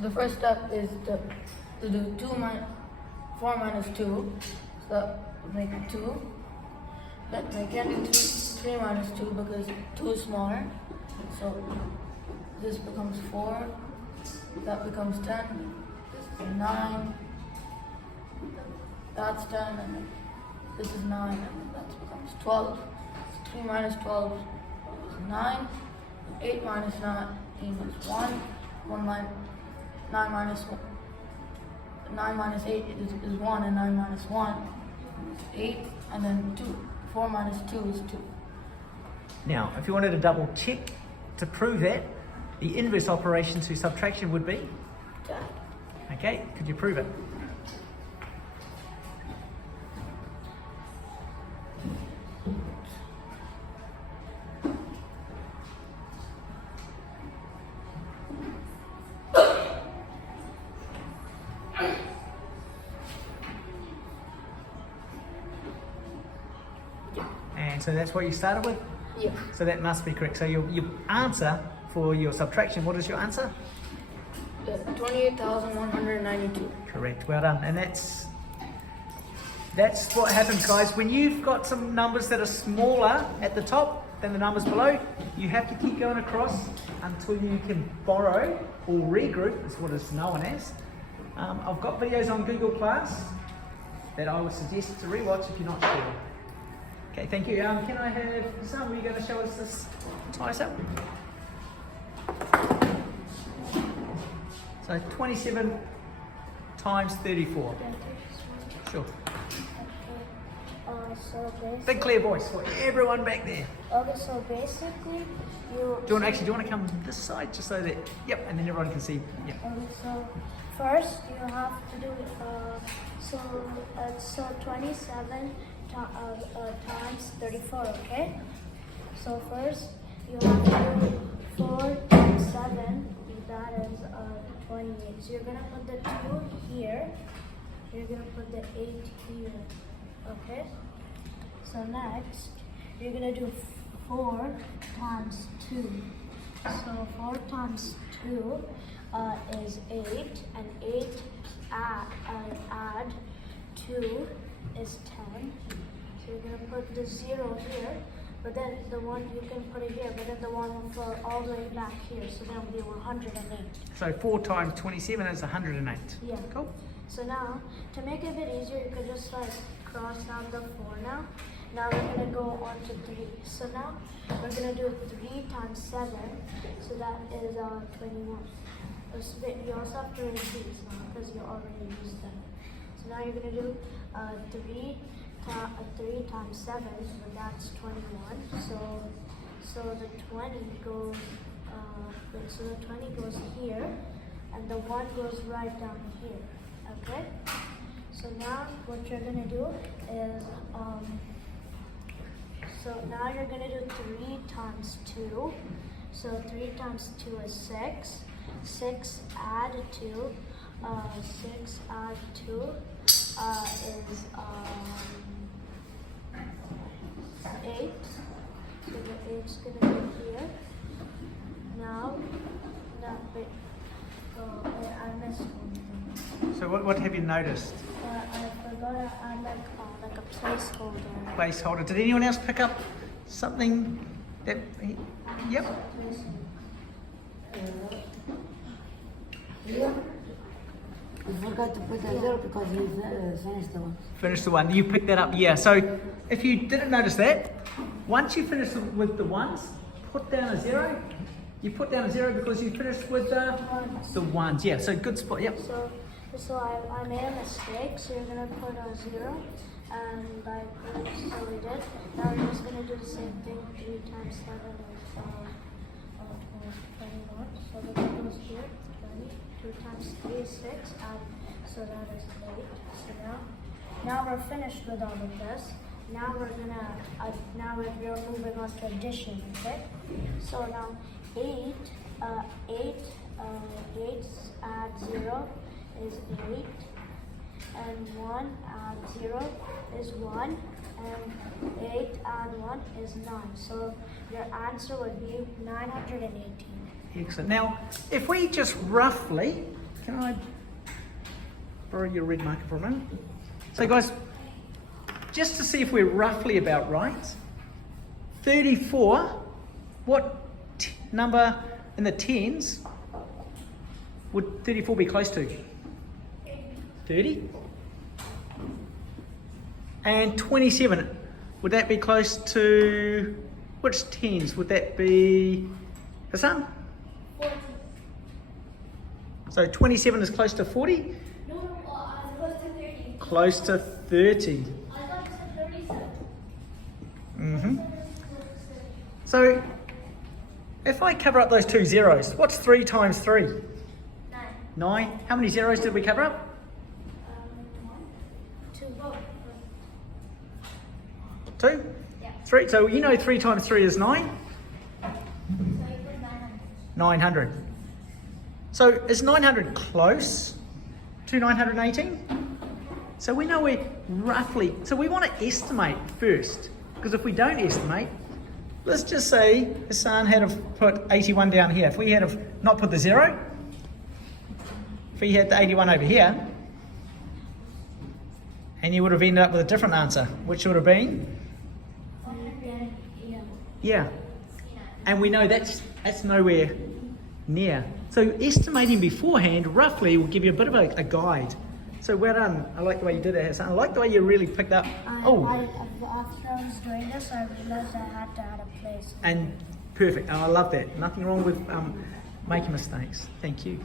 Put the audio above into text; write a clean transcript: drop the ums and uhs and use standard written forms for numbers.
So the first step is to do 4 minus 2. So that would make it 2. But I can't do 3 minus 2 because 2 is smaller. So this becomes 4. That becomes 10. This is 9. That's 10. And then this is 9. And that becomes 12. So 3 minus 12 is 9. 8 minus 9 is 1. 9 minus 1. 9 minus 8 is 1, and 9 minus 1 is 8, and then 2. 4 minus 2 is 2. Now, if you wanted to double check to prove that, the inverse operation to subtraction would be? Okay, could you prove it? And so that's what you started with? Yeah. So that must be correct. So your answer for your subtraction, what is your answer? 28,192. Correct, well done. And that's what happens, guys. When you've got some numbers that are smaller at the top than the numbers below, you have to keep going across until you can borrow or regroup, is what it's known as. I've got videos on Google Class that I would suggest to rewatch if you're not sure. Okay, thank you. Can I have Hasan, were you going to show us this tie us up? So 27 times 34. Sure. So basically, Big clear voice for everyone back there. okay, so basically you... Do you want to come this side just so that, yep, and then everyone can see, yep. Okay, so first you have to do, so 27 times 34, okay? So first you have to do 4 times 7, that is 28. So you're gonna put the 2 here, you're gonna put the 8 here, okay? So next, you're gonna do 4 times 2. So 4 times 2 is 8, and 8 add 2 is 10. So you're gonna put the 0 here, but then the one you can put it here, but then the one will fall all the way back here. So then it'll be 108. So 4 times 27 is 108. Yeah. Cool. So now, to make it a bit easier, you could just like cross out the 4 now. Now we're going to go on to 3. So now we're going to do 3 times 7. So that is 21. You also have to erase these now because you already used them. So now you're going to do 3 times 7, but that's 21. So the 20 goes, so the 20 goes here, and the 1 goes right down here. Okay? So now what you're going to do is, so now you're going to do 3 times 2. So 3 times 2 is 6. 6 add 2. 6 add 2 is 8. So the 8's going to be here. Now, wait. Oh, I missed one thing. So what have you noticed? I forgot to add like a placeholder. Placeholder. Did anyone else pick up something that, yep. Yeah. I forgot to put the 0 because we finished the one. Finish the one. You picked that up, yeah. So if you didn't notice that, once you finish with the ones, put down a 0. You put down a 0 because you finished with the ones. Yeah, so good spot, yep. So I made a mistake, so you're going to put a 0, and so we did. Now we're just going to do the same thing. 3 times 7 is 21, so the 1 goes here, 20. 2 times 3 is 6, so that is 8. So now we're finished with all of this. Now we're moving on to addition, okay? So now 8 add 0 is 8, and 1 add 0 is 1, and 8 add 1 is 9. So your answer would be 918. Excellent. Now, if we just roughly can I borrow your red marker for a moment? So guys, just to see if we're roughly about right, 34, what number in the tens would 34 be close to? 30? And 27, would that be close to, which tens would that be, Hasan? 40. So 27 is close to 40? No, close to 30. Close to 30. I thought you said 37. Mm-hmm. So, if I cover up those two zeros, what's 3 times 3? 9. 9. How many zeros did we cover up? 2. 2? Yeah. 3. So you know 3 times 3 is 9? So you put 900. 900. So is 900 close to 918? So we know we're roughly, so we want to estimate first, because if we don't estimate, let's just say Hasan had have put 81 down here. If we had have not put the 0, if he had the 81 over here, and you would have ended up with a different answer, which would have been? Yeah. And we know that's nowhere near. So estimating beforehand, roughly, will give you a bit of a guide. So well done. I like the way you did it, Hasan. I like the way you really picked up. After I was doing this, I realized I had to add a place. And perfect. And I love that. Nothing wrong with making mistakes. Thank you.